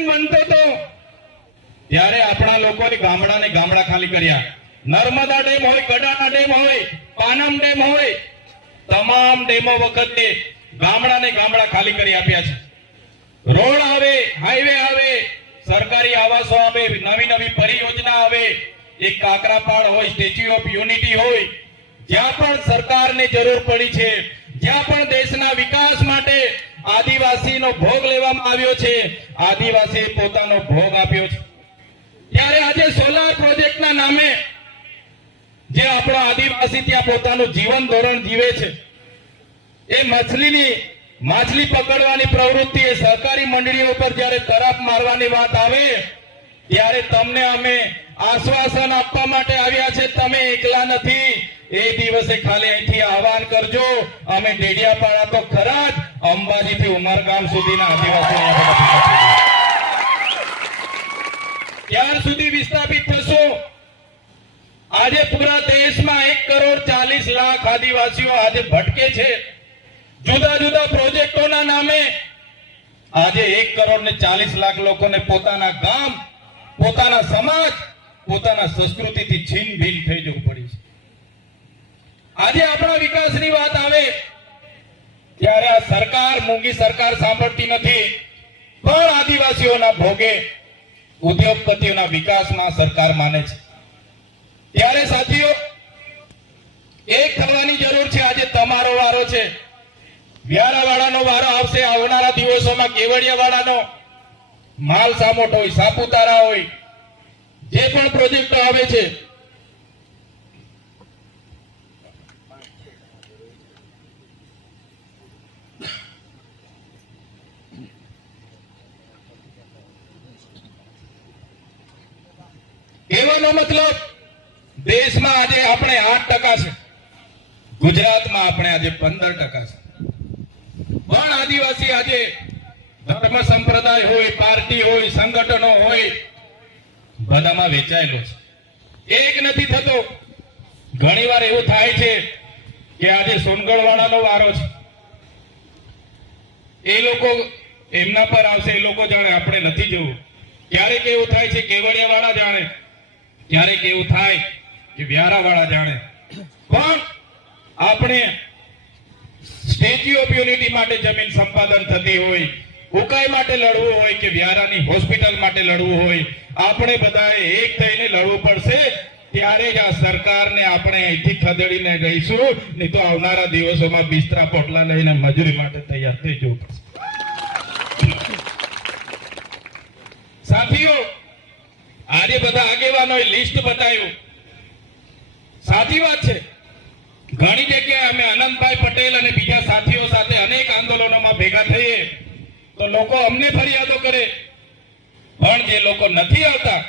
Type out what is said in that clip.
Plan બનતો હતો ત્યારે આપણા લોકોએ ગામડાને ગામડા ખાલી કર્યા. નર્મદા ડેમ હોય, ગડાના ડેમ હોય, પાનમ ડેમ હોય, તમામ ડેમો વખતે ગામડાને ગામડા ખાલી કરી આપ્યા છે. રોડ આવે હાઈવે આવે, સરકારી આવાસો આવે, નવી નવી પરિયોજના આવે, એક કાકરાપાડ હોય સ્ટેચ્યુ ઓફ યુનિટી હોય, જ્યાં પણ સરકારને જરૂર પડી છે, જ્યાં પણ દેશના વિકાસ માટે આદિવાસીનો ભોગ લેવામાં આવ્યો છે. આદિવાસી પોતાનો ભોગ આપ્યો છે. ત્યારે આજે સોલાર પ્રોજેક્ટના નામે જે આપણો આદિવાસી ત્યાં પોતાનું જીવન ધોરણ જીવે છે, એ મછલીની, માછલી પકડવાની પ્રવૃત્તિ એ સહકારી મંડળીઓ પર જ્યારે તરફ મારવાની વાત આવે, ત્યારે તમને અમે આશ્વાસન આપવા માટે આવ્યા છે, તમે એકલા નથી. એ દિવસે ખાલી અહીંથી આહવાન કરજો. અમે ડેડિયાપાડા તો ખરા જ અંબાજીથી ઉમરગામ સુધીના આદિવાસી. ક્યાર સુધી વિસ્થાપિત થશો. આજે પૂરા દેશમાં એક કરોડ ચાલીસ લાખ આદિવાસીઓ આજે ભટકે છે. જુદા જુદા પ્રોજેક્ટોના નામે આજે એક કરોડ ને ચાલીસ લાખ લોકોને પોતાના ગામ, પોતાના સમાજ, પોતાના સંસ્કૃતિથી છીન ભીન થઈ જવું પડી છે. આજે આપણા વિકાસની વાત આવે, ત્યારે આ સરકાર, મૂંગી સરકાર સાંભળતી નથી. પણ આદિવાસીઓના ભોગે, ઉદ્યોગપતિઓના વિકાસમાં સરકાર માને છે. ત્યારે સાથીઓ, એક થવાની જરૂર છે, આજે તમારો વારો છે. વ્યારાવાળાનો વારો આવશે, આવનારા દિવસોમાં કેવડિયાવાળાનો. માલ સામોટ હોય સાપુતારા હોય. જે પણ પ્રોજેક્ટો આવે છે કહેવાનો મતલબ, દેશમાં આજે આપણે આઠ ટકા છે. ગુજરાતમાં આપણે આજે પંદર ટકા છે. પણ આદિવાસી આજે ધર્મ સંપ્રદાય હોય, પાર્ટી હોય, સંગઠનો હોય, બધામાં વેચાયેલો છે. એક નથી થતો. ઘણીવાર એવું થાય છે કે આજે સોનગઢવાળાનો વારો છે. એ લોકો એમના પર આવશે, એ લોકો જાણે આપણે નથી જવું. ક્યારેક એવું થાય છે, કેવડિયાવાળા જાણે ક્યારેક એવું થાય કે વ્યારાવાળા જાણે. પણ આપણે સ્ટેચ્યુ ઓફ યુનિટી માટે જમીન સંપાદન થતી હોય, ઉકાઈ માટે લડવું હોય કે વ્યારાની હોસ્પિટલ માટે લડવું હોય, આપણે બધાએ એક થઈને લડવું પડશે, ત્યારે જ આ સરકારને આપણે અહીંથી ખદેડીને રહીશું નહીં તો આવનારા દિવસોમાં બિસ્તરા પોટલા લઈને મજૂરી માટે તૈયાર થઈ જવું પડશે. સાથીઓ આજે બધા આગેવાનોએ લિસ્ટ બતાવ્યું. સાચી વાત છે. ઘણી જગ્યાએ અમે અનંતભાઈ પટેલ અને બીજા સાથીઓ સાથે અનેક આંદોલનોમાં ભેગા થઈએ. તો લોકો અમને ફરિયાદો કરે. પણ જે લોકો નથી આવતા